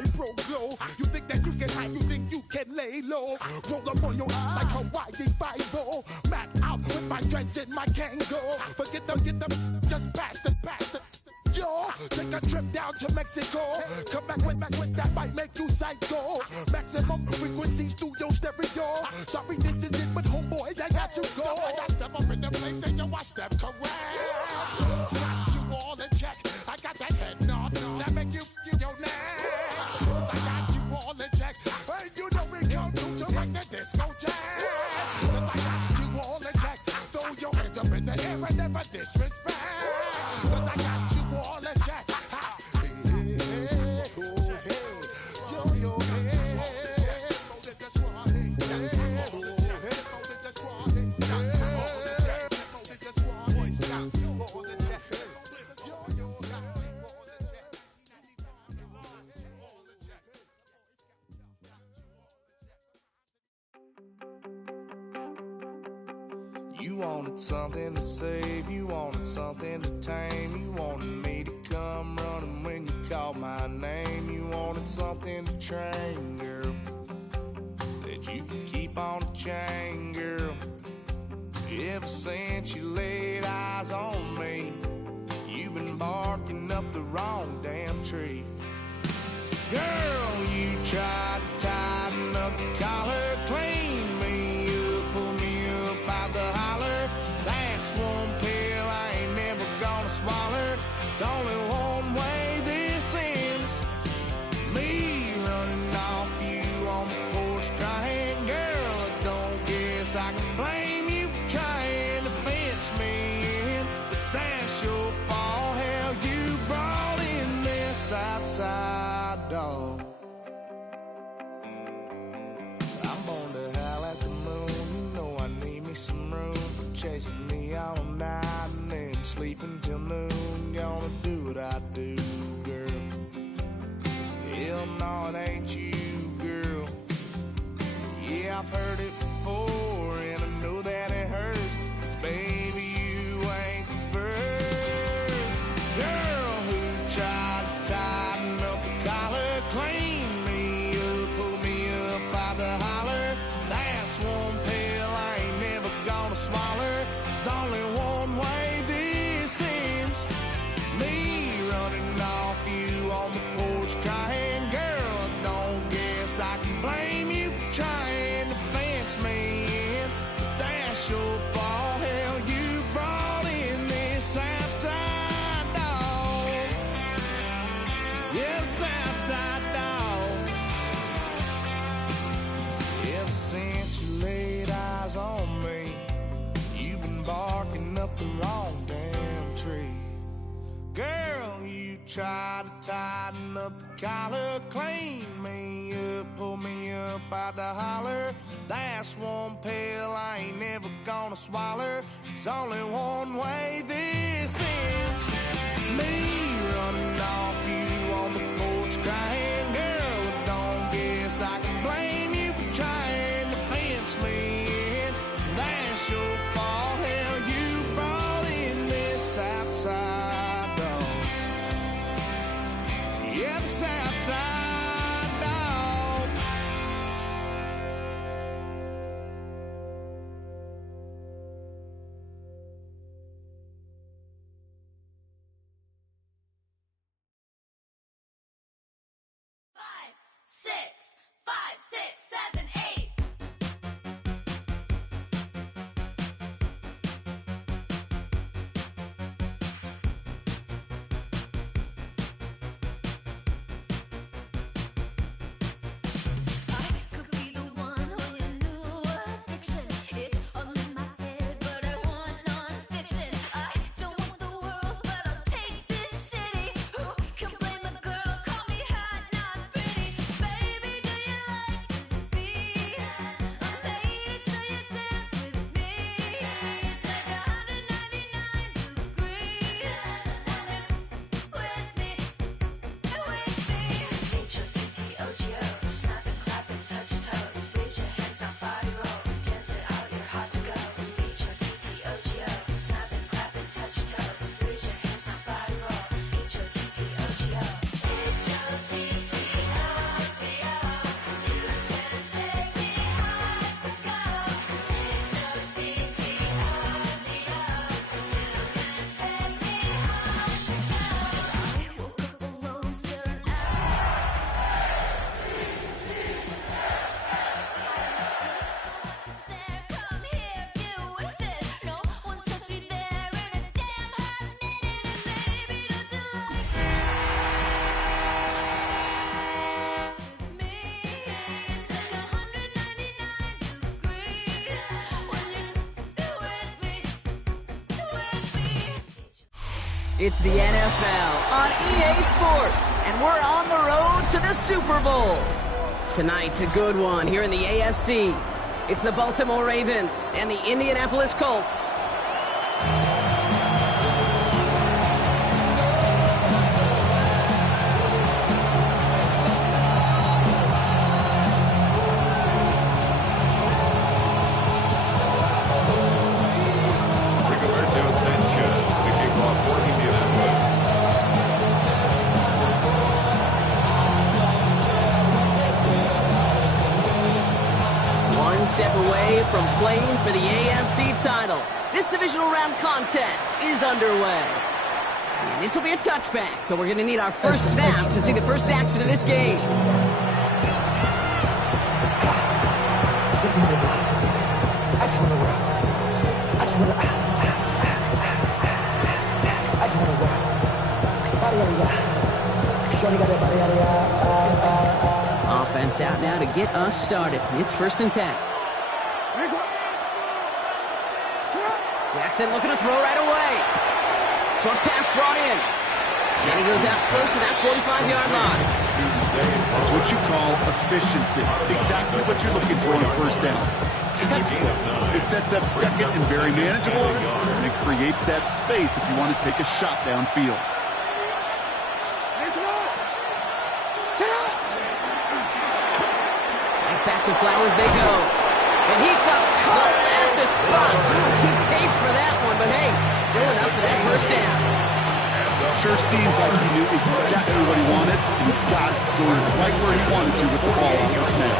vibro glow. You think that you can hide, you think you can lay low. Roll up on your like Hawaii 5-0. Mac out with my dreads in my Kango. Forget them, get them, just pass the. Yo, take a trip down to Mexico. Come back with that might make you psycho. Maximum frequency studio stereo. Sorry, this is it, but homeboy, I got to go. I step up in the place and yo, I step correct. Got you all in check. I got that head nod that make you give your neck. I got you all in check. Hey, you know we come through to like the discotheque. I got you all in check. Throw your hands up in the air and never disrespect. I got you all in check. You wanted something to save, you wanted something to tame. You wanted me to come running when you called my name. You wanted something to train, girl, that you could keep on the chain, girl. Ever since you laid eyes on me, you've been barking up the wrong damn tree. Girl, you tried to tighten up the collar, clean me up, pull me up out the holler. That's one pill I ain't never gonna swallow. It's only one way this ends. Me running off you on the porch crying. Girl, I don't guess I can blame you for trying to fence me in, but that's your fault. Hell, you brought in this outside dog. I'm born to howl at the moon. You know I need me some room for chasing me all night and then sleeping till noon. Gonna do what I do, girl. Hell no, it ain't you, girl. Yeah, I've heard it before and I know that it hurts. Baby, you ain't the first girl who tried to tighten up the collar, clean me up, pull me up out the holler. That's one pill I ain't never gonna swallow. There's only one way this ends. Me running off you on the porch crying. Girl, I don't guess I can blame you for trying to fence me in, but that's your fault. Hell, you brought in this outside dog. Yes, outside dog. Ever since you laid eyes on me, you've been barking up the wrong damn tree. Girl, you tried to tighten up the collar, clean me up, pull me up out the holler. That's one pill I ain't never gonna swallow. There's only one way this ends. Me running off you on the porch crying. Girl, I don't guess I can blame you for trying to fence me in. That's your fault. Hell, you brought in this outside dog. Yeah, this outside dog. Five, six, 7, 8. I could be the one on your new addiction. It's all in my head, but I want non-fiction. I don't want the world, but I'll take this city. Who can blame a girl? Call me hot, not pretty. Baby, do you like this beat? It's the NFL on EA Sports, and we're on the road to the Super Bowl. Tonight's a good one here in the AFC. It's the Baltimore Ravens and the Indianapolis Colts. Step away from playing for the AFC title. This divisional round contest is underway. And this will be a touchback, so we're going to need our first snap to see the first action of this game. Offense out now to get us started. It's 1st and 10. Jackson looking to throw right away. Short pass brought in. And he goes out close to that 45-yard line. That's what you call efficiency. Exactly what you're looking for on a first down. It sets up second and very manageable, and it creates that space if you want to take a shot downfield. Right back to Flowers they go. And he stopped caught at the spot. Keep pace for that one, but hey, still enough for that first down. Sure seems like he knew exactly what he wanted, and he got it going right where he wanted to with the ball off the snap.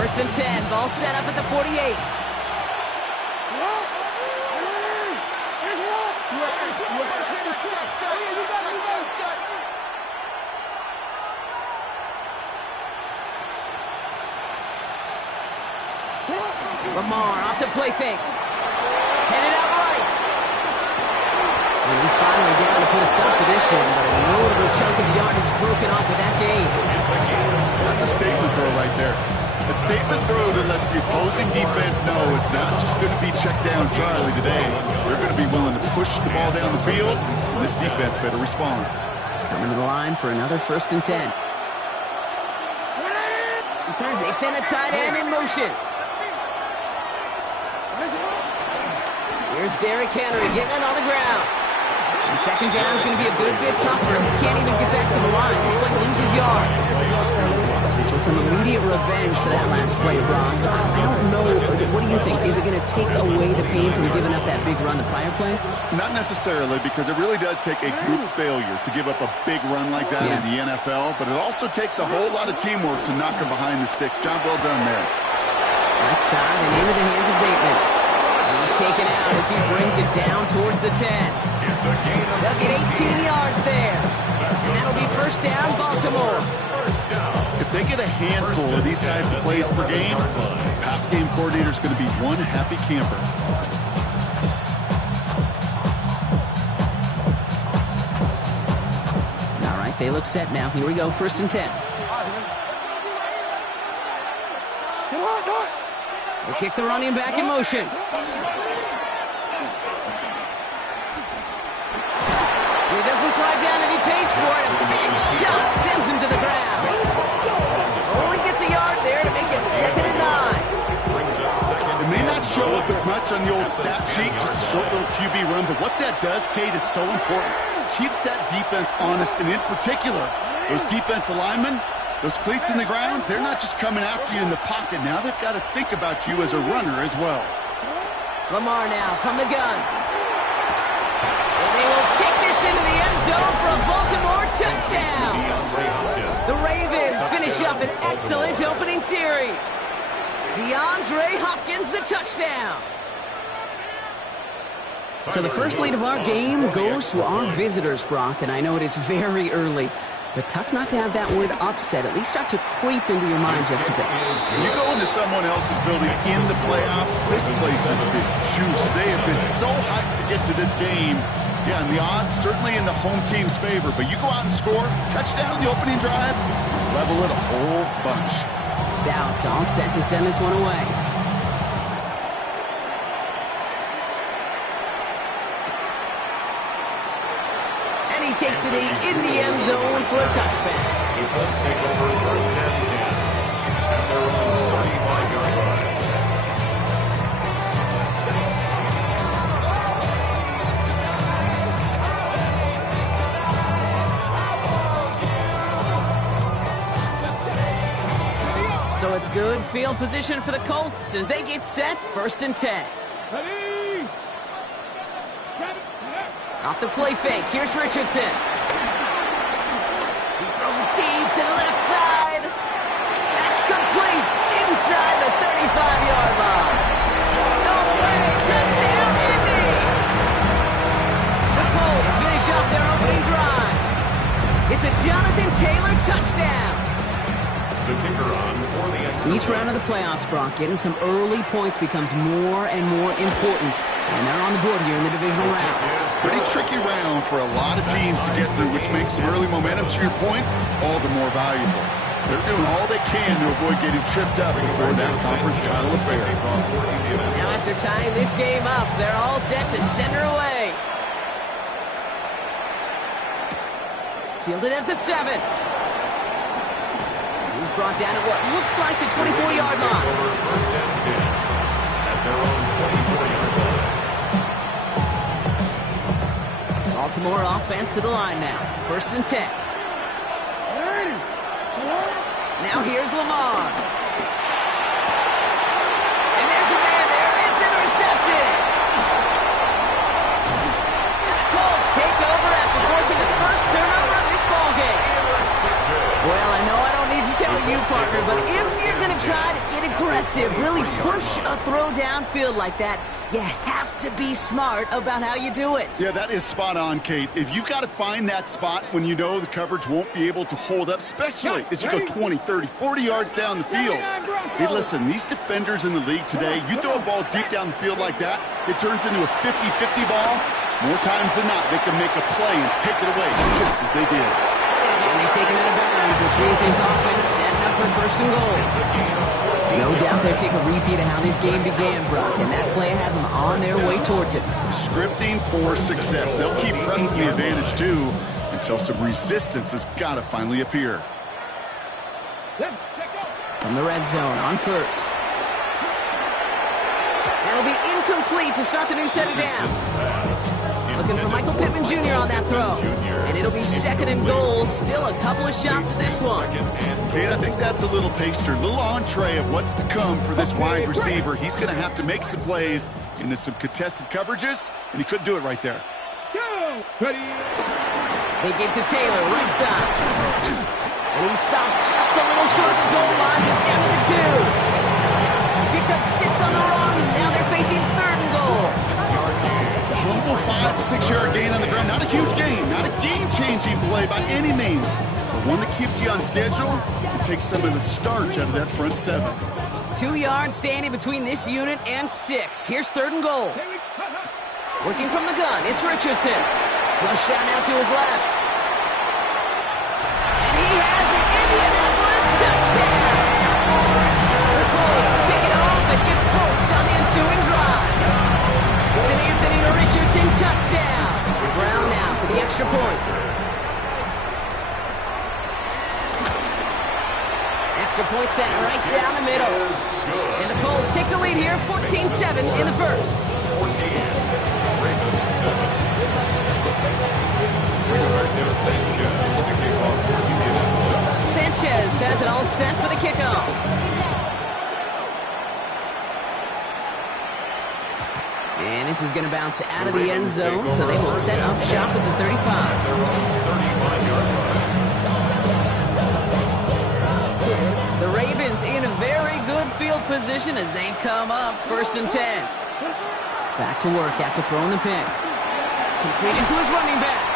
1st and 10, ball set up at the 48. Lamar off the play fake. Headed out right. And he's finally down to put a stop to this one, but a notable chunk of yardage broken off with that game. That's a statement throw right there. A statement throw that lets the opposing defense know it's not just going to be check down Charlie today. They're going to be willing to push the ball down the field, and this defense better respond. Coming to the line for another 1st and 10. They send a tight end in motion. Here's Derrick Henry getting it on the ground. And 2nd down is going to be a good bit tougher. He can't even get back to the line. This play loses yards. This was some immediate revenge for that last play, Brock. I don't know. What do you think? Is it going to take away the pain from giving up that big run the prior play? Not necessarily, because it really does take a group failure to give up a big run like that in the NFL, but it also takes a whole lot of teamwork to knock him behind the sticks. John, well done there. Right side and into the hands of Bateman. He's taken out as he brings it down towards the 10. They'll get 18 yards there. And that'll be 1st down, Baltimore. If they get a handful of these types of plays per game, pass game coordinator's going to be one happy camper. All right, they look set now. Here we go, 1st and 10. They kick the running back in motion. He doesn't slide down and he pays for it. A big shot sends him to the ground. Only gets a yard there to make it 2nd and 9. It may not show up as much on the old stat sheet, just a short little QB run, but what that does, Kate, is so important. Keeps that defense honest, and in particular, those defensive linemen, those cleats in the ground, they're not just coming after you in the pocket. Now they've got to think about you as a runner as well. Lamar now from the gun. And they will take this into the end zone for a Baltimore touchdown. The Ravens finish up an excellent opening series. DeAndre Hopkins, the touchdown. So the first lead of our game goes to our visitors, Brock, and I know it is very early. But tough not to have that word upset at least start to creep into your mind just a bit. When you go into someone else's building in the playoffs, this place has been juice. They have been so hyped to get to this game. Yeah, and the odds certainly in the home team's favor. But you go out and score, touchdown in the opening drive, level it a whole bunch. Stout all set to send this one away. And he takes it in the end zone for a touchback. The Colts take over first and 10 at their own 35-yard line. So it's good field position for the Colts as they get set, 1st and 10. Off the play fake, here's Richardson. He's throwing deep to the left side. That's complete inside the 35-yard line. All the way, touchdown, Indy! The Colts finish off their opening drive. It's a Jonathan Taylor touchdown. The kicker on for the end zone. Each round of the playoffs, Brock, getting some early points becomes more and more important. And they're on the board here in the divisional round. Pretty tricky round for a lot of teams to get through, which makes some early momentum, to your point, all the more valuable. They're doing all they can to avoid getting tripped up before that conference title affair. Now after tying this game up, they're all set to send her away. Fielded at the 7. He's brought down at what looks like the 24-yard line. Over first and 10 at their own 24-yard line. Baltimore offense to the line now. 1st and 10. Now here's Lamar. And there's a man there. It's intercepted. And the Colts take over after forcing the first turnover of this ballgame. Well, I know I don't need to tell you, partner, but if you're going to try to get aggressive, really push a throw downfield like that, you have to be smart about how you do it. Yeah, that is spot on, Kate. If you've got to find that spot when you know the coverage won't be able to hold up, especially as you go 20, 30, 40 yards down the field. Hey, listen, these defenders in the league today, you throw a ball deep down the field like that, it turns into a 50-50 ball. More times than not, they can make a play and take it away, just as they did. And they take him out of bounds, which means his offense setting up for 1st and goal. No doubt they'll take a repeat of how this game began, Brock, and that play has them on their way towards it. Scripting for success. They'll keep pressing the advantage, too, until some resistance has got to finally appear. From the red zone on 1st. That'll be incomplete to start the new set of downs. Looking for Michael Pittman Jr. on that throw. And it'll be 2nd and goal. Still a couple of shots to this one. Kate, I think that's a little taster, a little entree of what's to come for this wide receiver. He's going to have to make some plays into some contested coverages, and he couldn't do it right there. They give to Taylor, right side. And he stopped just a little short of the goal line. He's down to the 2. Picked up 6 on the run. Now they're facing 3rd and goal. Humble 5 to 6 yard gain on the ground. Not a huge gain, not a game-changing play by any means, but one that keeps you on schedule and takes some of the starch out of that front 7. 2 yards standing between this unit and 6. Here's 3rd and goal. Working from the gun, it's Richardson. Flush down now to his left. And he has the Indianapolis touchdown. The Colts pick it off and get points on the ensuing drive. It's an Anthony Richardson touchdown. Brown now for the extra point. Extra point set right down the middle. And the Colts take the lead here, 14-7 in the first. 14. Ravens 7. Sanchez to kick off for Indianapolis. Sanchez has it all set for the kickoff. And this is going to bounce out of the end zone, so they will set up shop at the 35. Their own 35-yard line. The Ravens in a very good field position as they come up 1st and 10. Back to work after throwing the pick. Completed to his running back.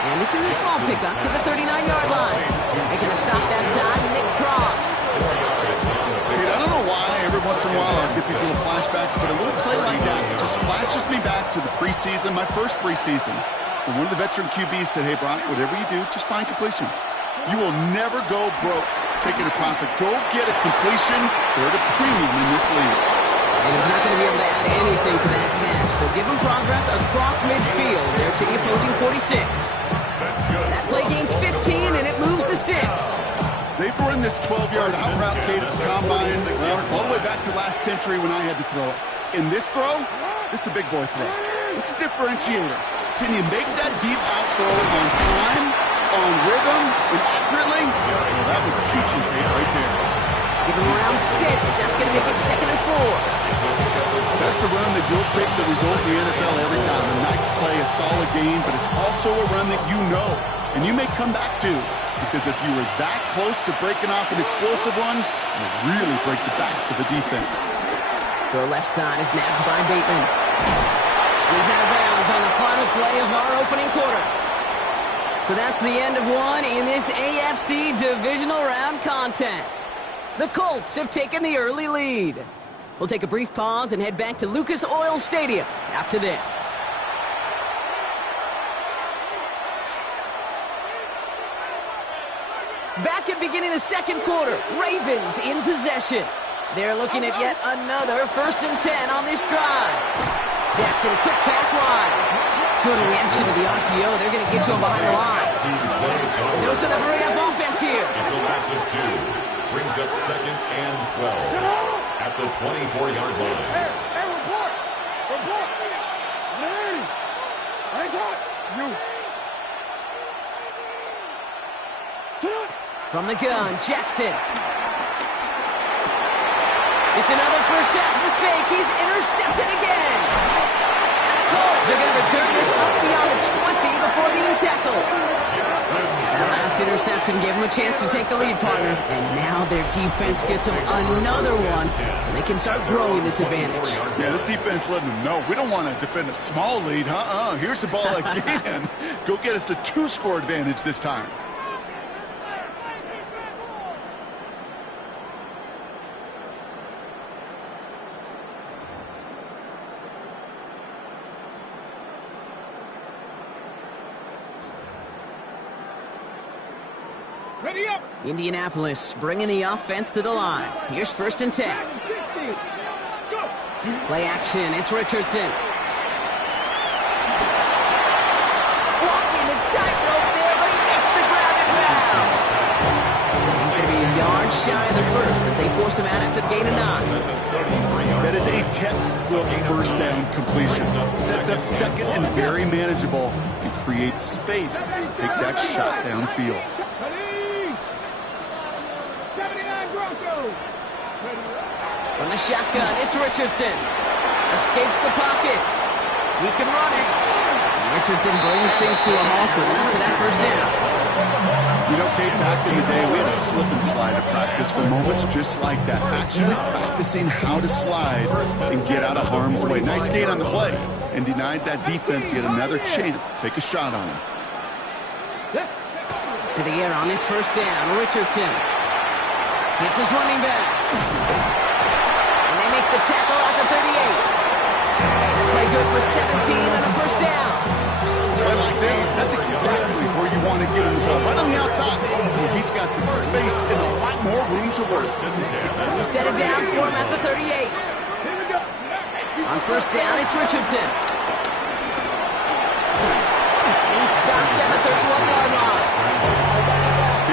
And this is a small pickup to the 39-yard line. Making a stop that time, Nick Cross. I don't know why every once in a while I get these little flashbacks, but a little play like that just flashes me back to the preseason, my first preseason. And one of the veteran QBs said, hey, Brock, whatever you do, just find completions. You will never go broke taking a profit. Go get a completion. They're at a premium in this league. And he's not going to be able to add anything to that catch. So give him progress across midfield there to the opposing 46. That play gains 15, and it moves the sticks. They've run this 12-yard out route, Kate, at the combine, all the way back to last century when I had to throw it. In this throw, this is a big boy throw. It's a differentiator. Can you make that deep out throw on time, on rhythm, and accurately? Well, that was teaching tape right there. Give him around 6. That's going to make it 2nd and 4. That's a run that you'll take the result in the NFL every time. A nice play, a solid game, but it's also a run that you know, and you may come back to, because if you were that close to breaking off an explosive one, you really break the backs of the defense. Throw left side is nabbed by Bateman. He's out of bounds on the final play of our opening quarter. So that's the end of one in this AFC Divisional Round contest. The Colts have taken the early lead. We'll take a brief pause and head back to Lucas Oil Stadium after this. Back at beginning the second quarter, Ravens in possession. They're looking at yet another 1st and 10 on this drive. Jackson, quick pass wide. Good reaction to the RPO. They're going to get to him behind the line. Dose of the hurry-up offense here. It's a loss of 2. Brings up 2nd and 12 at the 24-yard line. Hey, report! Report! Hey! Hands up! You! Sit up! From the gun, Jackson. It's another first half mistake. He's intercepted again. And the Colts are going to return this up beyond the 20 before being tackled. That last interception gave him a chance to take the lead, partner. And now their defense gets them another one, so they can start growing this advantage. Yeah, this defense letting them know we don't want to defend a small lead. Here's the ball again. Go get us a 2-score advantage this time. Ready up! Indianapolis bringing the offense to the line. Here's 1st and 10. Play action. It's Richardson. Walking the tightrope there, but he makes the grab and bound. He's going to be a yard shy of the first as they force him out after the gain of 9. That is a textbook 1st down completion. Sets up 2nd and very manageable and creates space to take that shot downfield. From the shotgun, it's Richardson. Escapes the pocket. He can run it. Richardson brings things to a halt with enough for that 1st down. You know, Kate, back in the day, we had a slip and slide at practice for moments just like that. Actually practicing how to slide and get out of harm's way. Nice gain on the play and denied that defense yet another chance to take a shot on him. To the air on this 1st down, Richardson. It's his running back. And they make the tackle at the 38. That play good for 17 and a 1st down. Right like this, that's exactly where you want to get him the ball. Right on the outside. He's got the space and a lot more room to work. You set it down for him at the 38. On 1st down, it's Richardson. He's stopped at the 31-yard line.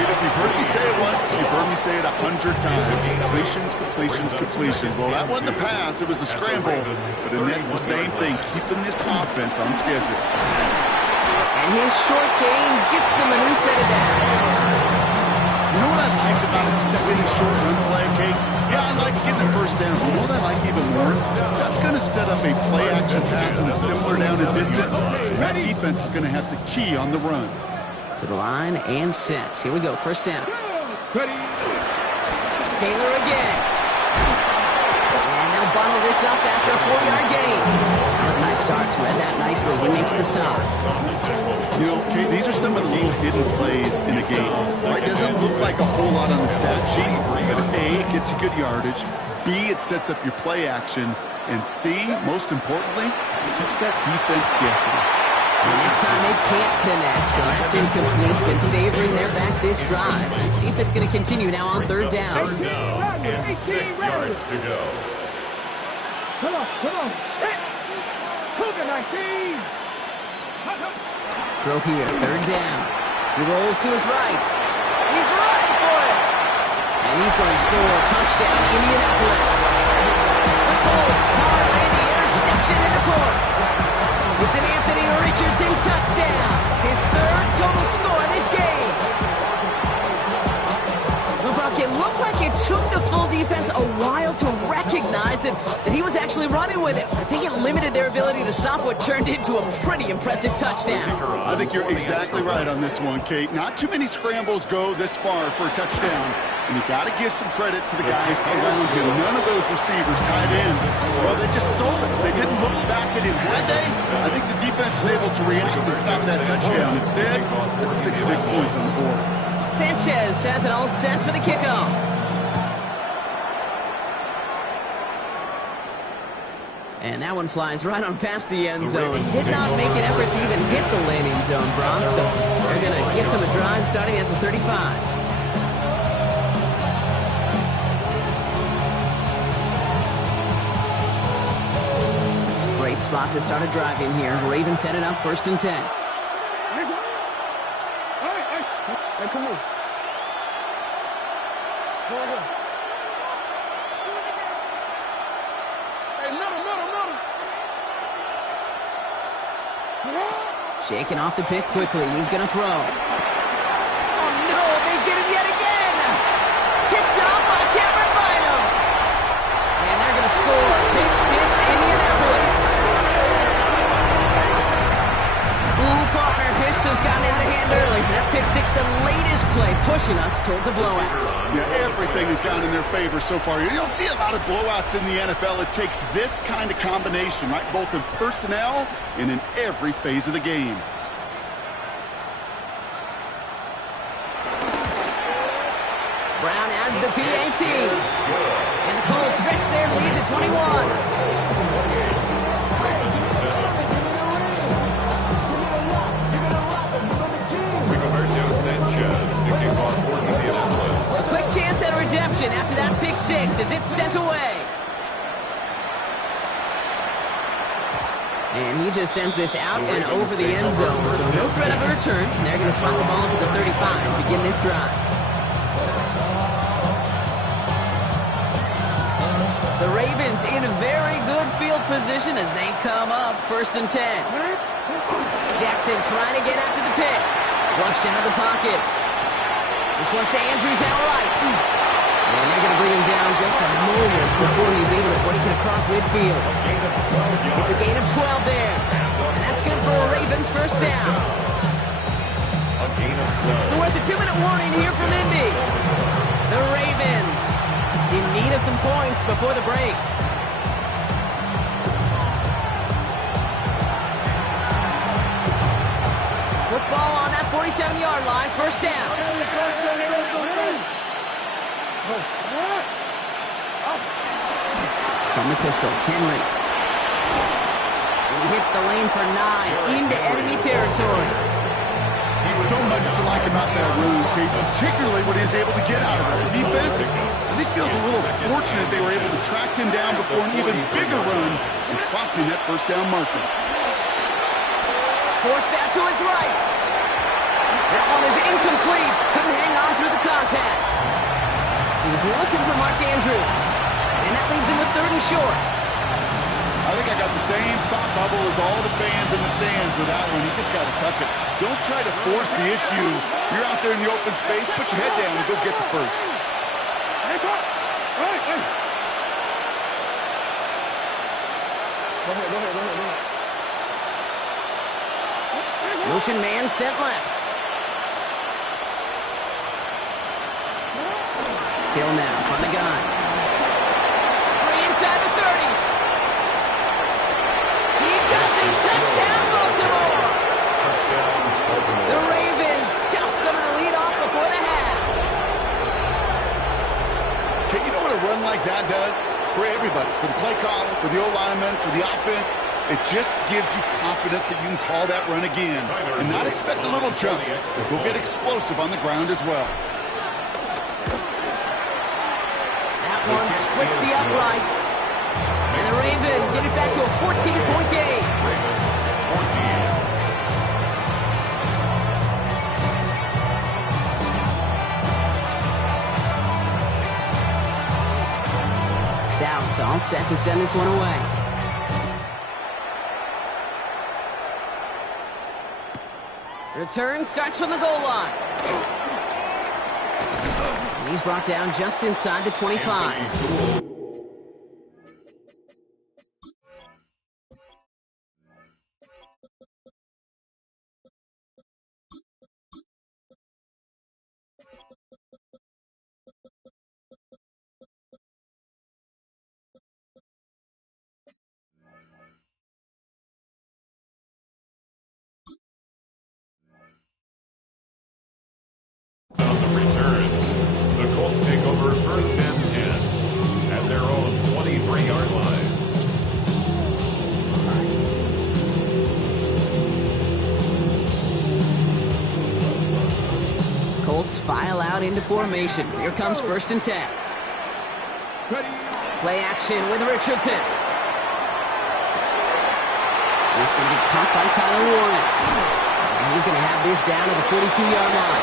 If you've heard me say it once, you've heard me say it 100 times. Completions, completions, completions. Well, that wasn't a pass. It was a scramble. But the Nets, the same thing, keeping this offense on schedule. And his short game gets them a new set of downs. You know what I like about a 2nd and short run play, Kate? Yeah, I like getting a 1st down. But you know what I like even more? That's going to set up a play-action pass in a similar down and distance. And that defense is going to have to key on the run. To the line and set. Here we go, 1st down. Taylor again. And they'll bundle this up after a 4-yard gain. Nice start. Read that nicely. He makes the stop. You know, Kate, these are some of the little hidden plays in the game. Right? It doesn't look like a whole lot on the stat sheet, but A, it gets you good yardage. B, it sets up your play action. And C, most importantly, it keeps that defense guessing. And this time they can't connect, so that's incomplete. It's been favoring their back this drive. Let's see if it's going to continue now on third down. Third down and 6 yards to go. Come on. Cougar 19. Throw here, third down. He rolls to his right. He's running for it. And he's going to score a touchdown, Indianapolis. The Colts parlay the interception in the courts. It's an Anthony Richardson touchdown. His third total score in this game. Well, Brock, it looked like it took the full defense a while to recognize that he was actually running with it. I think it limited their ability to stop what turned into a pretty impressive touchdown. I think you're exactly right on this one, Kate. Not too many scrambles go this far for a touchdown. And you got to give some credit to the guys around him. None of those receivers, tight ends, well, they just sold it. They didn't look back at him, had they? I think the defense is able to react and stop that touchdown. Instead, that's 6 big points on the board. Sanchez has it all set for the kickoff. And that one flies right on past the end zone. Did not make an effort to even hit the landing zone, Brock. So they're going to gift him a drive starting at the 35. Great spot to start a drive in here. Ravens set it up 1st and 10. Hey, come on. Go ahead. Hey, middle. Shaking off the pick quickly. He's going to throw. Oh, no. They get him yet again. Kicked off by Cameron Bynum. And they're going to score. Pick 6, Indianapolis. Ooh, partner. This has gotten out of hand early. That pick 6, the latest play, pushing us towards a blowout. Yeah, everything has gone in their favor so far. You don't see a lot of blowouts in the NFL. It takes this kind of combination, right? Both in personnel and in every phase of the game. Brown adds the PAT. And the Colts stretch their lead to 21. Sanchez to kick off for Indianapolis. A quick chance at a redemption after that pick 6 as it's sent away. And he just sends this out and over the end zone. So no threat of a return. And they're going to spot the ball to the 35 to begin this drive. The Ravens in a very good field position as they come up 1st and 10. Jackson trying to get after the pick. Flushed out of the pocket. This one's to Andrews out right. And they're going to bring him down just a moment before he's able to break it across midfield. It's a gain of 12 there. And that's good for a Ravens first down. So we're at the 2-minute warning here from Indy. The Ravens in need of some points before the break. Football on that 47-yard line, first down. From the pistol, Henry. And he hits the lane for 9 into enemy territory. So much to like about that run, Kate, particularly what he was able to get out of it. The defense, I think, feels a little fortunate they were able to track him down before an even bigger run and crossing that first down marker. Forced out to his right. That one is incomplete. Couldn't hang on through the contact. He was looking for Mark Andrews. And that leaves him with 3rd and short. I think I got the same thought bubble as all the fans in the stands with that one. You just got to tuck it. Don't try to force the issue. You're out there in the open space. Put your head down and go get the first. Go ahead. Motion man sent left. Hill now from the gun. Free inside the 30. He doesn't. Touchdown, Baltimore. The Ravens chop some of the lead off before the half. Okay, you know what a run like that does for everybody, for the play caller, for the O-lineman, for the offense, it just gives you confidence that you can call that run again and not expect a little jump. We'll get explosive on the ground as well. That one splits the uprights. And the Ravens get it back to a 14-point game. Ravens 14. Stout all set to send this one away. Return starts from the goal line. And he's brought down just inside the 25. On the return, the Colts take over first and 10 at their own 23-yard line. Colts file out into formation. Here comes first and 10. Play action with Richardson. He's going to be caught by Tyler Warren. And he's going to have this down to the 42-yard line.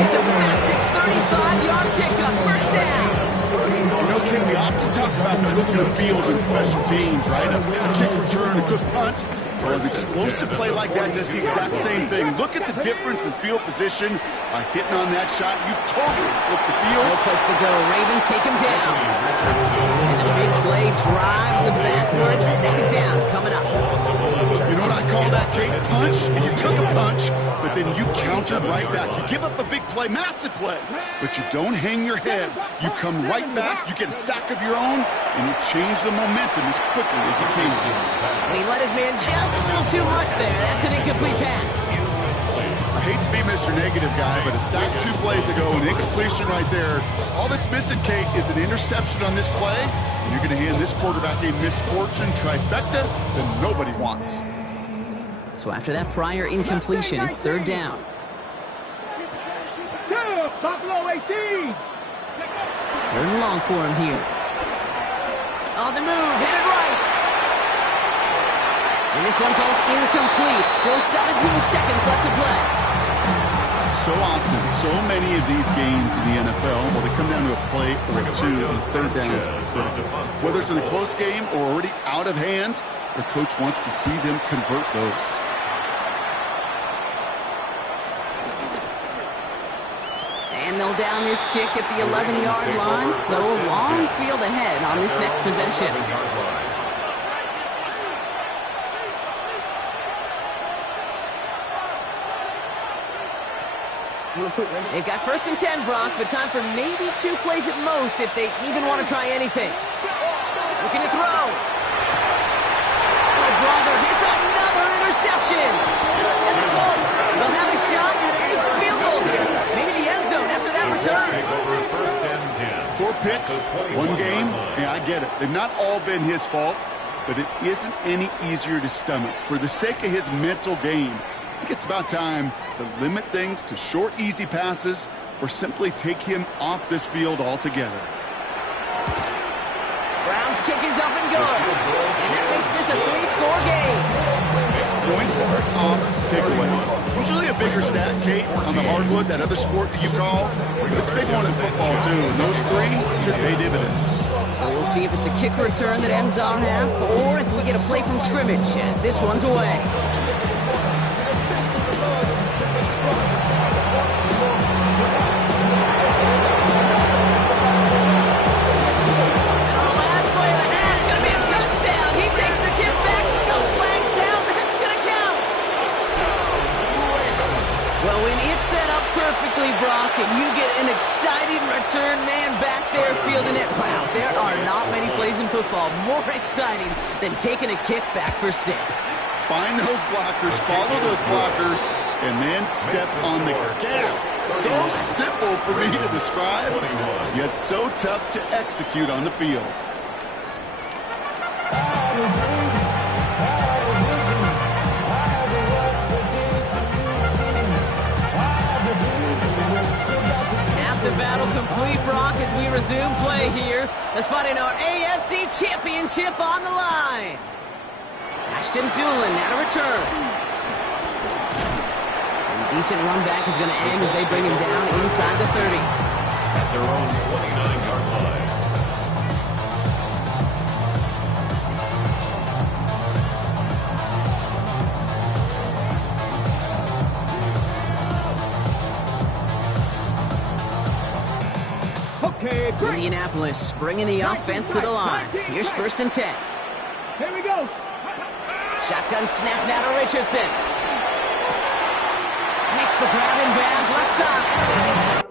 It's a massive 35-yard pickup, first down. You know, Ken, we often talk about flipping the field in special teams, right? A kick return, a good punt, or an explosive play like that does the exact same thing. Look at the difference in field position by hitting on that shot. You've totally flipped the field. No place to go. Ravens take him down. And the big play drives them backwards. Second down coming up. You know what I call that, Kate? Punch, and you took a punch, but then you countered right back. You give up a big play, massive play, but you don't hang your head. You come right back, you get a sack of your own, and you change the momentum as quickly as you can. And he let his man just a little too much there. That's an incomplete pass. I hate to be Mr. Negative guy, but a sack 2 plays ago, an incompletion right there. All that's missing, Kate, is an interception on this play, and you're going to hand this quarterback a misfortune trifecta that nobody wants. So after that prior incompletion, it's third down. Buffalo 18. Third and long for him here. On the move, headed right. And this one falls incomplete. Still 17 seconds left to play. So often, so many of these games in the NFL, well, they come down to a play or two on third down. So whether it's in a close game or already out of hand, the coach wants to see them convert those. And they'll down this kick at the 11-yard line, so a long field ahead on this next possession. They've got first and 10, Brock, but time for maybe 2 plays at most if they even want to try anything. Looking to throw. My brother, it's another interception. And the Colts will have a shot at at least the field goal here. Maybe the end zone after that return. Take over first and 10. 4 picks, 1 game. Yeah, I get it. They've not all been his fault, but it isn't any easier to stomach. For the sake of his mental game, I think it's about time to limit things to short, easy passes or simply take him off this field altogether. Brown's kick is up and good. And that makes this a 3-score game. Points off takeaways. Usually a bigger stat, Kate, on the hardwood, that other sport that you call. It's a big one in football, too. And those 3 should pay dividends. So we'll see if it's a kick return that ends our half or if we get a play from scrimmage as this one's away. Well, when it's set up perfectly, Brock, and you get an exciting return man back there fielding it. Wow, there are not many plays in football more exciting than taking a kick back for 6. Find those blockers, follow those blockers, and then step on the gas. So simple for me to describe, yet so tough to execute on the field. Half the battle complete, Brock, as we resume play here. The spot in our AFC Championship on the line. Ashton Doolin now to return. And a decent run back is going to end as they bring him down inside the 30. At their own 29-yard line. Okay, great. Indianapolis bringing the offense to the line. Here's 1st and 10. Here we go. Shotgun snap now to Richardson. Makes the grab in bounds left side.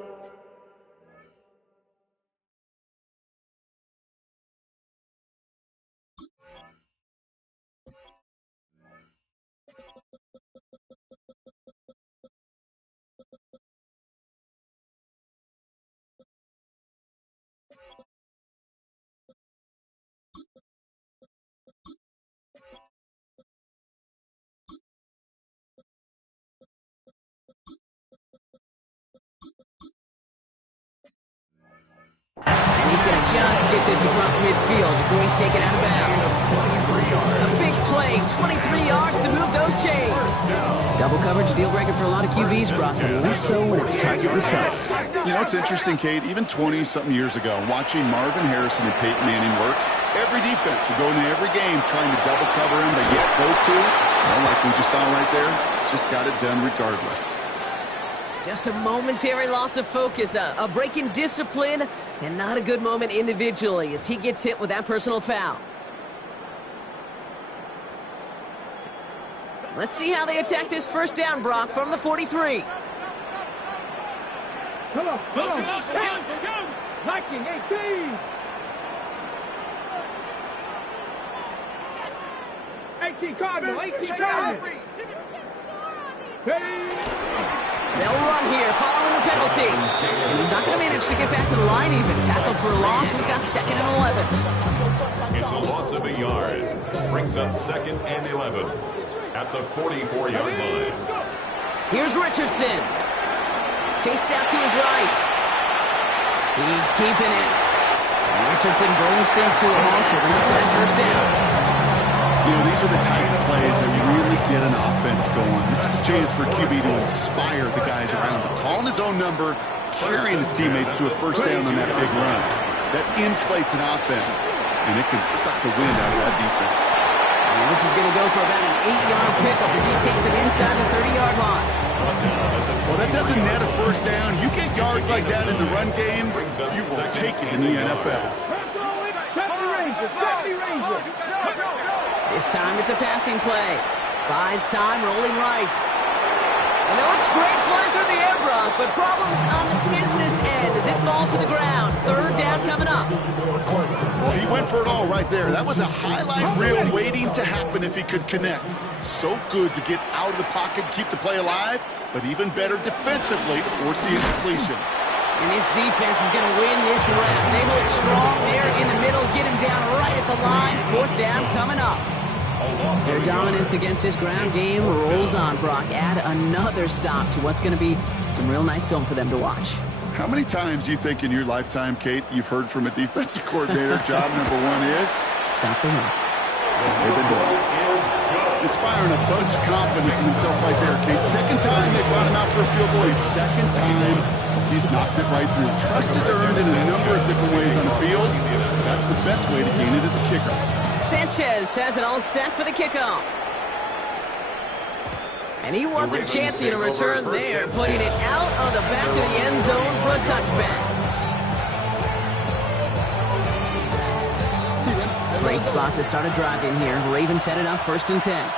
And he's going to just get this across midfield before he's taken out of bounds. A big play, 23 yards to move those chains. Double coverage, deal breaker for a lot of QBs, Brock, but less so when it's a target we trust. You know, it's interesting, Kate, even 20-something years ago, watching Marvin Harrison and Peyton Manning work, every defense would go into every game trying to double cover him, but yet those two, well, like we just saw right there, just got it done regardless. Just a momentary loss of focus, a break in discipline, and not a good moment individually as he gets hit with that personal foul. Let's see how they attack this 1st down, Brock, from the 43. Come on, come on. Go. Viking 18. 18 Cardinal, 18 Cardinal. They'll run here, following the penalty. And he's not going to manage to get back to the line even. Tackled for a loss. We've got 2nd and 11. It's a loss of a yard. Brings up 2nd and 11 at the 44-yard line. Here's Richardson. Chased out to his right. He's keeping it. And Richardson brings things to a halt for the first 1st down. You know, these are the type of plays that really get an offense going. This is a chance for QB to inspire the guys around him. Calling his own number, carrying his teammates to a 1st down on that big run. That inflates an offense, and it can suck the wind out of that defense. And this is going to go for about an 8-yard pickup as he takes him inside the 30-yard line. Well, that doesn't net a 1st down. You get yards like that in the run game, you will take it in the NFL. This time it's a passing play. Buys time, rolling right. I know it's great flying through the air, Brock, but problems on the business end as it falls to the ground. 3rd down coming up. Well, he went for it all right there. That was a highlight reel waiting to happen if he could connect. So good to get out of the pocket, keep the play alive, but even better defensively to force the incompletion. And this defense is going to win this round. They hold strong there in the middle, get him down right at the line. 4th down coming up. Their dominance against this ground game rolls on, Brock. Add another stop to what's going to be some real nice film for them to watch. How many times do you think in your lifetime, Kate, you've heard from a defensive coordinator, job number 1 is? Stop the run. They've been doing it. Inspiring a bunch of confidence in himself right there, Kate. 2nd time they brought him out for a field goal. 2nd time he's knocked it right through. Trust is earned in a number of different ways on the field. That's the best way to gain it as a kicker. Sanchez has it all set for the kickoff. And he wasn't chancing a return there, putting it out of the back of the end zone for a touchback. Great spot to start a drive in here. Ravens set it up 1st and 10.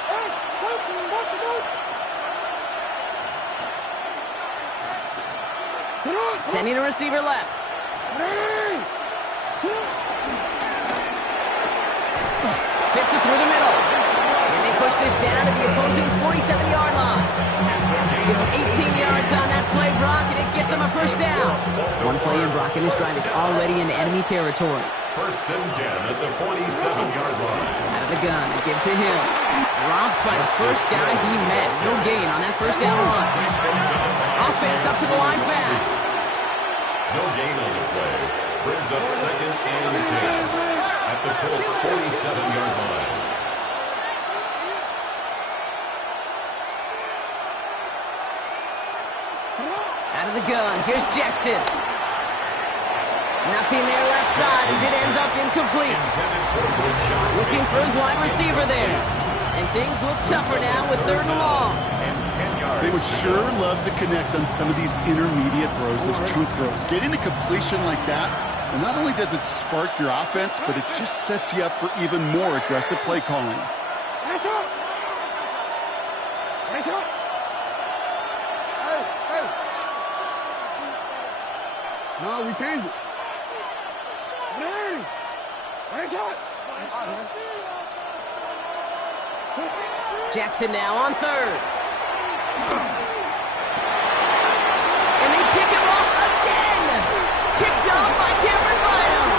Sending a receiver left. Fits it through the middle. And they push this down to the opposing 47-yard line. Give them 18 yards on that play, Brock, and it gets them a first down. One play in, Brock, and this drive is already in enemy territory. First and 10 at the 47-yard line. Out of the gun, give to Hill. Dropped by the first guy he met. No gain on that first down run. Offense up to the line fast. No gain on the play. Brings up second and 10 at the Colts' 47-yard line. Out of the gun, here's Jackson. Nothing there left side as it ends up incomplete. Looking for his wide receiver there. And things look tougher now with 3rd and long. They would sure love to connect on some of these intermediate throws, those chunk throws. Getting a completion like that, and not only does it spark your offense, but it just sets you up for even more aggressive play calling. No, we changed it. Jackson now on 3rd. And they kick him off again. Kicked off by Cameron Bynum.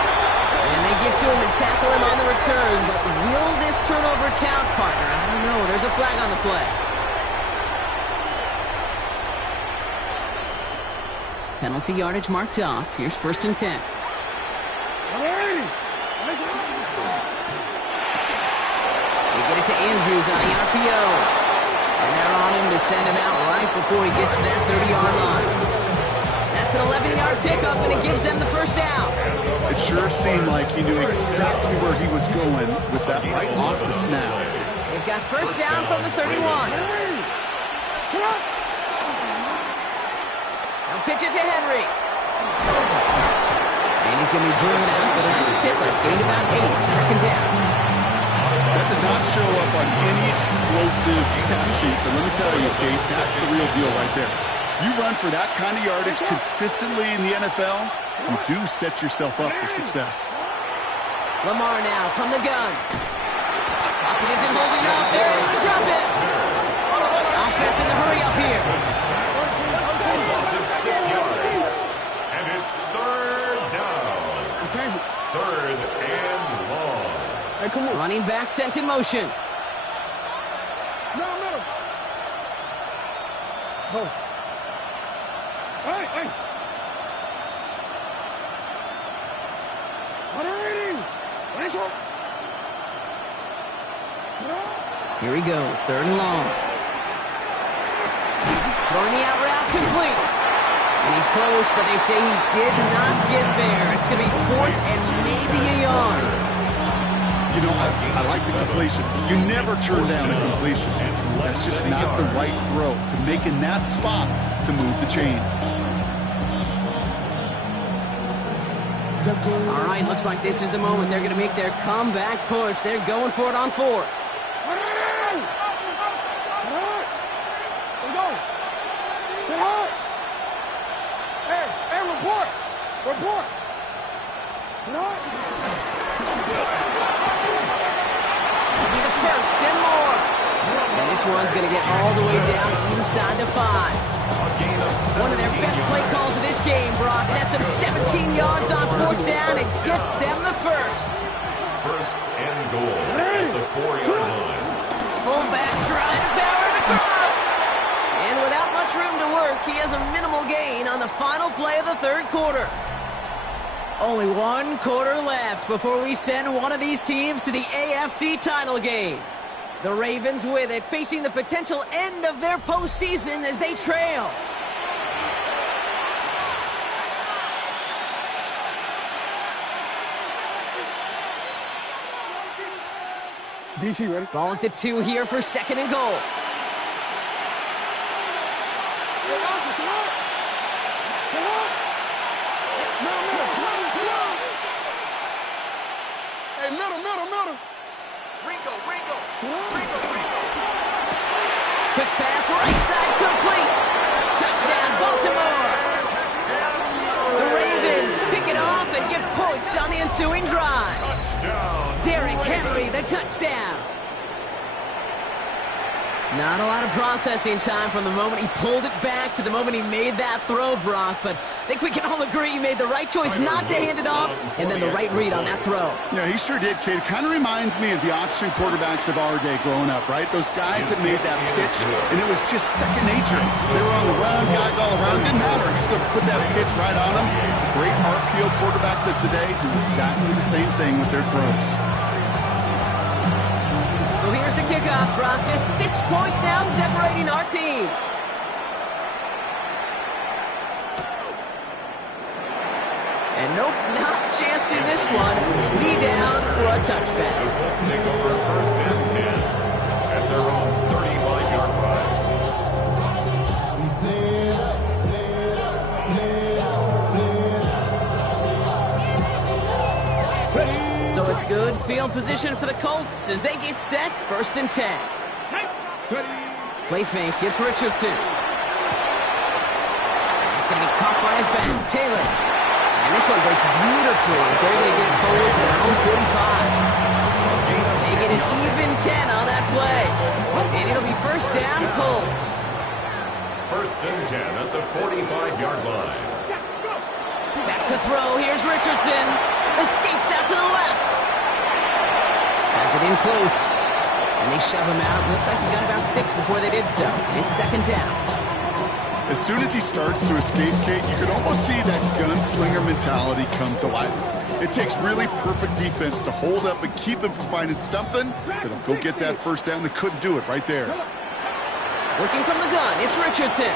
And they get to him and tackle him on the return. But will this turnover count, partner? I don't know. There's a flag on the play. Penalty yardage marked off. Here's 1st and 10. They get it to Andrews on the RPO. And they're on him to send him out right before he gets to that 30-yard line. That's an 11-yard pickup, and it gives them the first down. It sure seemed like he knew exactly where he was going with that right off the snap. They've got first down from the 31. They'll pitch it to Henry. And he's going to be driven out with a nice pickup. Gained about 8. Second down. That does not show up on any explosive stat sheet, but let me tell you, Kate, that's the real deal right there. You run for that kind of yardage consistently in the NFL, you do set yourself up for success. Lamar now from the gun. Pocket isn't moving up. They're able to drop it. Offense in the hurry up here. Loss of 6 yards. And it's 3rd down. 3rd and long. Hey, come on. Running back sent in motion. No. Oh. Hey. Here he goes, 3rd and long. Throwing the out route complete. And he's close, but they say he did not get there. It's going to be 4th and maybe a yard. You know, I like the completion. You never turn down a completion. That's just not the right throw to make in that spot to move the chains. All right, looks like this is the moment they're going to make their comeback push. They're going for it on 4th. Report. Be the first and more. And this one's going to get all the way down inside the 5. One of their best play calls of this game, Brock. That's him 17 yards on 4th down. It gets them the first. First and goal at the 4-yard line. Fullback trying to power it across. And without much room to work, he has a minimal gain on the final play of the 3rd quarter. Only 1 quarter left before we send one of these teams to the AFC title game. The Ravens with it, facing the potential end of their postseason as they trail. DC ready? Ball at the 2 here for 2nd and goal. Hey, middle. Ringo. Quick pass, right side complete. Touchdown, Baltimore. points on the ensuing drive. Touchdown. Derrick Henry, Ravens. the touchdown. Not a lot of processing time from the moment he pulled it back to the moment he made that throw, Brock. But I think we can all agree he made the right choice not to hand it off, and then the right read on that throw. Yeah, he sure did, kid. It kind of reminds me of the option quarterbacks of our day growing up, right? Those guys that made that pitch, and it was just second nature. They were on the run, guys all around. Didn't matter. He's going to put that pitch right on them. Great RPO quarterbacks of today do exactly the same thing with their throws. So here's the kickoff, Brock. Just 6 points now separating our teams. And nope, not chancing this one. Knee down for a touchback. The Colts take over first and 10 at their own 35-yard line. So it's good field position for the Colts as they get set, first and 10. Play fake, it's Richardson. It's going to be caught by his back, Taylor. And this one breaks beautifully as they're going to get it forward to their own 45. They get an even 10 on that play. And it'll be first down, Colts. First and 10 at the 45-yard line. Back to throw, here's Richardson. Escapes out to the left. Has it in close. And they shove him out. Looks like he got about 6 before they did so. It's second down. As soon as he starts to escape, Kate, you can almost see that gunslinger mentality come to life. It takes really perfect defense to hold up and keep him from finding something that'll go get that first down. They couldn't do it right there. Working from the gun, it's Richardson.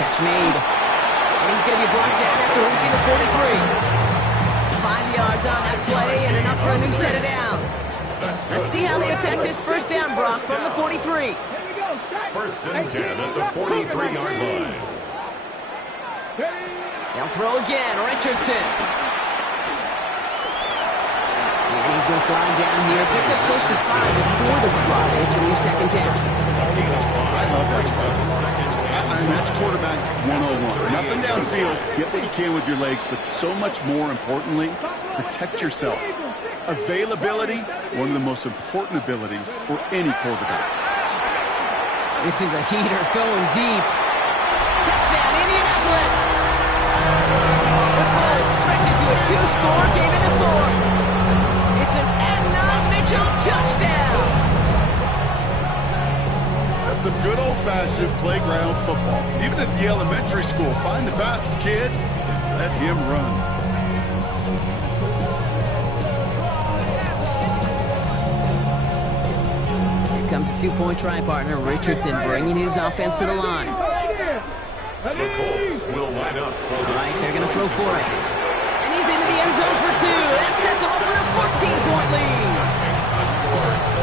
Catch made. And he's going to be blocked down after reaching the 43. 5 yards on that play and enough for a new set of downs. Let's see how they attack this first down, Brock, from the 43. First and 10 at the 43-yard line. They'll throw again, Richardson. And he's going to slide down here. Picked up close to 5 before the slide. It's going to be second down. I love that. I mean, that's quarterback 101. Nothing downfield. Get what you can with your legs, but so much more importantly, protect yourself. Availability, one of the most important abilities for any quarterback. This is a heater going deep. Touchdown, Indianapolis! The Colts stretch it to a 2-score game in the 4th. It's an Adnan Mitchell touchdown! That's some good old-fashioned playground football. Even at the elementary school, find the fastest kid and let him run. Comes a 2-point try partner, Richardson, bringing his offense to the line. The Colts will line up for the Right, they're going to throw for it. And he's into the end zone for 2. That sets him up for a 14-point lead.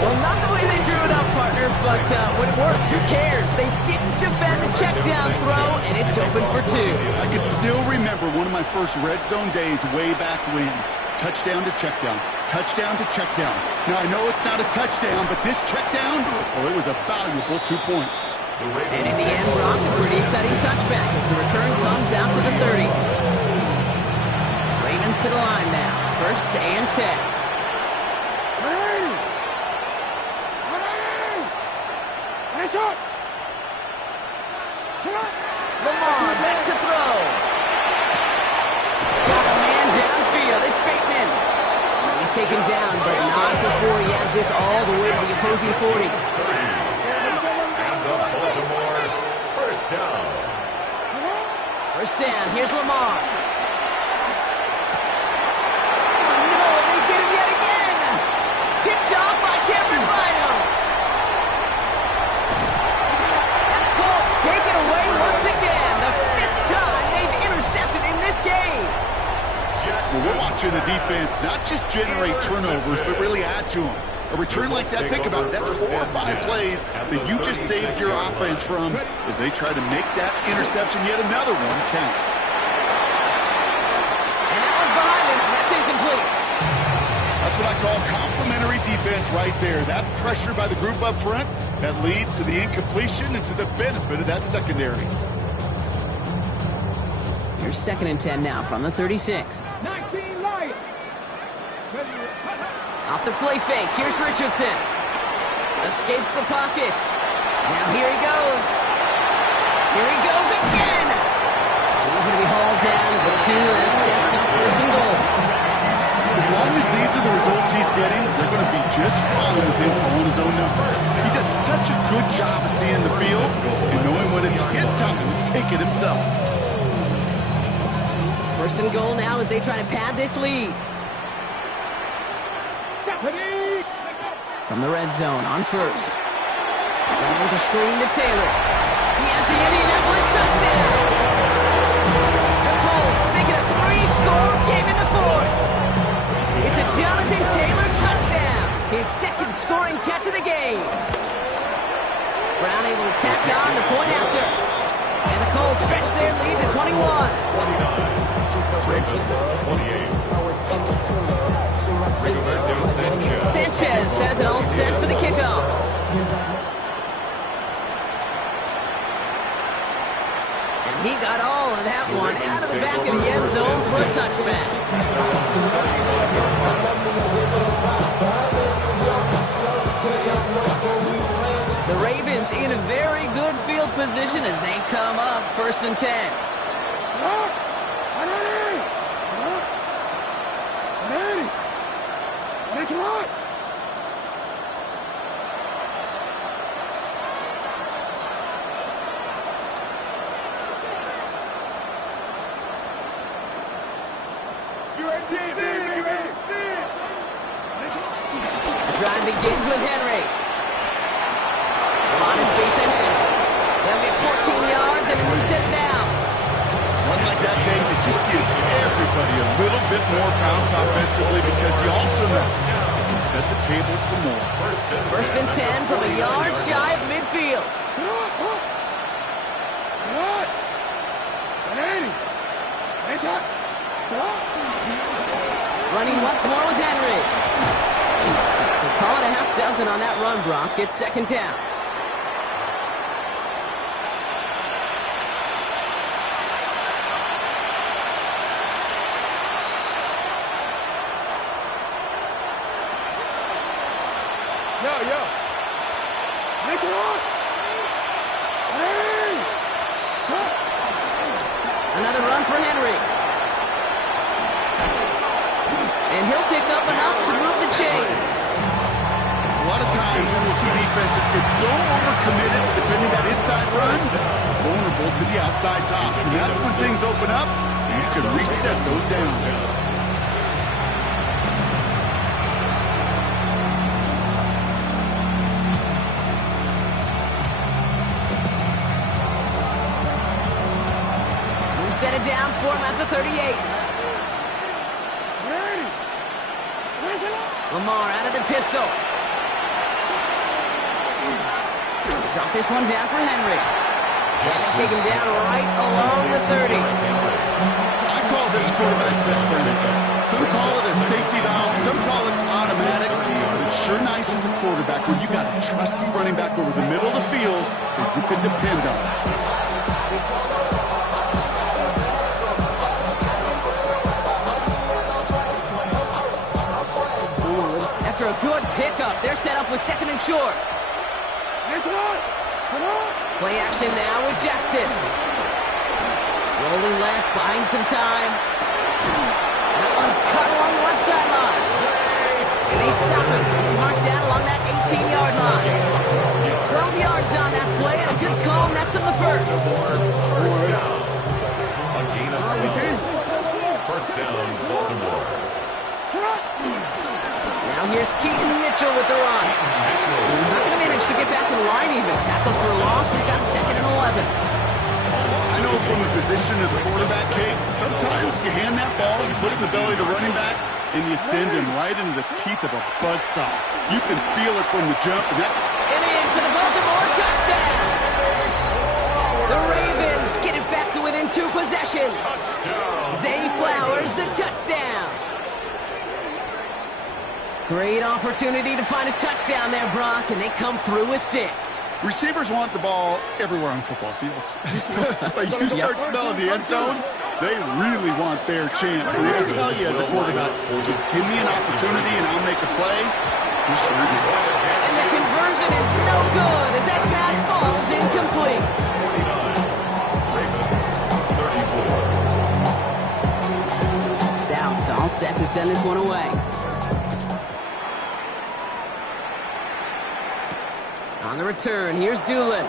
Well, not the way they drew it up, partner, but when it works, who cares? They didn't defend the check down throw, and it's open for 2. I can still remember one of my first red zone days way back when. Touchdown to check down. Touchdown to check down. Now, I know it's not a touchdown, but this check down, well, it was a valuable 2 points. And in the end, Brock, a pretty exciting touchback as the return comes out to the 30. Ravens to the line now. First and 10. Lamar back to throw. Got a man downfield. It's Bateman. He's taken down, but not before he has this all the way to the opposing 40. And the Baltimore first down. First down. Here's Lamar. No, they get him yet again. Picked off by Cameron Bynum. And the Colts take it away once again. The 5th time they've intercepted in this game. Well, we're watching the defense not just generate turnovers, but really add to them. A return like that, think about it, that's 4 or 5 plays that you just saved your offense from as they try to make that interception, yet another one, count. And that one's behind him, and that's incomplete. That's what I call complementary defense right there. That pressure by the group up front, that leads to the incompletion and to the benefit of that secondary. Here's second and 10 now from the 36. 19 Lions. Off the play fake. Here's Richardson. Escapes the pocket. Now here he goes. Here he goes again. He's going to be hauled down at the 2, and that sets up first and goal. As long as these are the results he's getting, they're going to be just fine with him calling his own numbers. He does such a good job of seeing the field and knowing when it's his time to take it himself. First and goal now as they try to pad this lead. From the red zone on first. Going with the screen to Taylor. He has the Indianapolis touchdown. The Colts make it a 3-score game in the fourth. It's a Jonathan Taylor touchdown. His second scoring catch of the game. Brown able to tack on the point after. And the Colts stretch their lead to 21. Sanchez has it all set for the kickoff. And he got all of that one out of the back of the end zone for a touchback. The Ravens in a very good field position as they come up first and 10. That's right. The drive begins with Henry. A lot of space ahead. They'll get 14 yards and a new set of downs. One like that, Kate, it just gives everybody a little bit more bounce offensively because you also know you can set the table for more. First and 10 from a yard shy of midfield. Running once more with Henry. So call it a half dozen on that run, Brock. It's second down. Another run for Henry. And he'll pick up enough to move the chains. A lot of times when we see defenses get so overcommitted to defending that inside run, vulnerable to the outside toss. And that's when things open up, and you can reset those downs. Set it down for him at the 38. Lamar out of the pistol. Drop this one down for Henry. And they take him down right along the 30. I call this quarterback's best friend. Some call it a safety valve, some call it automatic. But it's sure nice as a quarterback when you got a trusty running back over the middle of the field that you can depend on. After a good pickup, they're set up with second and short. Play action now with Jackson. Rolling left, buying some time. That one's cut along the left sideline. And they stop him. He's marked down along that 18-yard line. 12 yards on that play, and a good call nets him the first. A gain of 12. First down, Baltimore. Now here's Keaton Mitchell with the run. He's not going to manage to get back to the line even. Tackled for a loss. We've got second and 11. I know from the position of the quarterback, Kate, sometimes you hand that ball, you put it in the belly of the running back, and you send him right into the teeth of a buzzsaw. You can feel it from the jump. And in for the Baltimore touchdown. The Ravens get it back to within 2 possessions. Zay Flowers, the touchdown. Great opportunity to find a touchdown there, Brock, and they come through with 6. Receivers want the ball everywhere on football fields. But you start smelling the end zone, they really want their chance. And they'll tell you as a quarterback, just give me an opportunity and I'll make a play. And the conversion is no good as that pass falls incomplete. 34. Stout all set to send this one away. On the return, here's Doolin.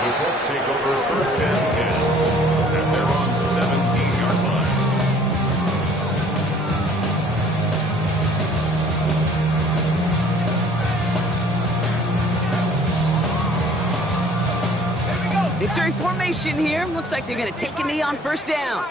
The Colts take over first and 10. And they're on 17-yard line. Victory formation here. Looks like they're going to take a knee on first down.